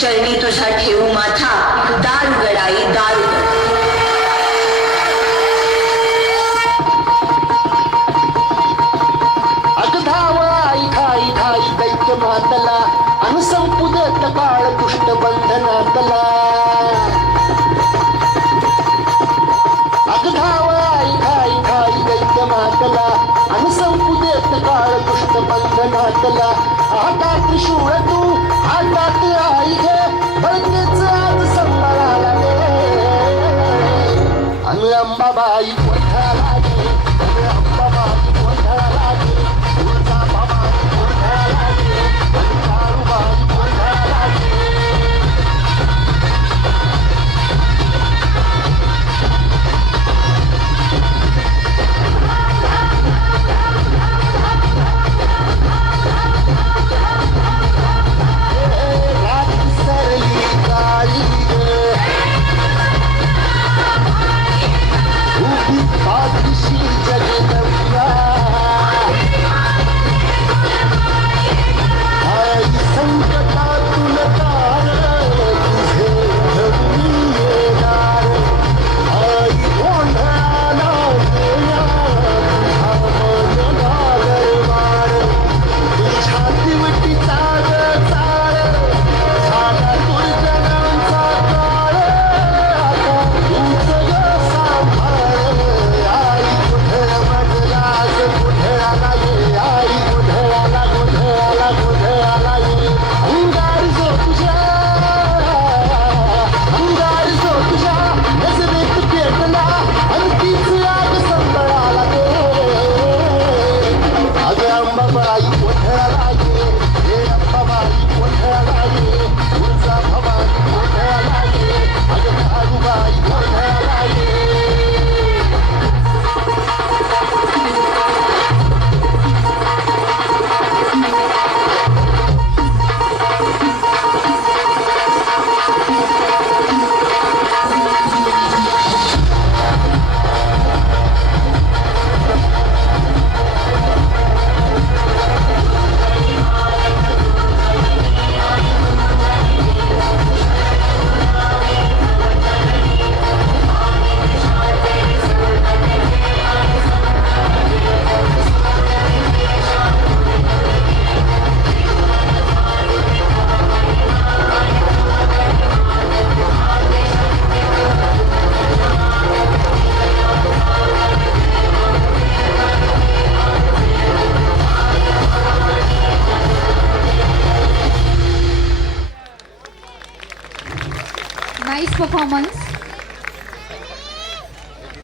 चरणी तुझा ठेवू माथा, दार उघडाई दार उघड. अगधावाई खाई खाई दैत्य मातला अनुसंपुदत काळ दुष्ट बंधनातला. अगधावाई खाई खाई दैत्य मातला अनुसंपुदत काळ दुष्ट बंधनातला. हाता त्रिशूळ तू हातात आई घे, बळतेच आज संभाळाला अनु अंबाबाई गोंधळाला गे, अनु अंबाबाई गोंधळाला गे, तुळजा भवानी गोंधळाला गे, अनु काळूबाई गोंधळाला गे. Nice performance.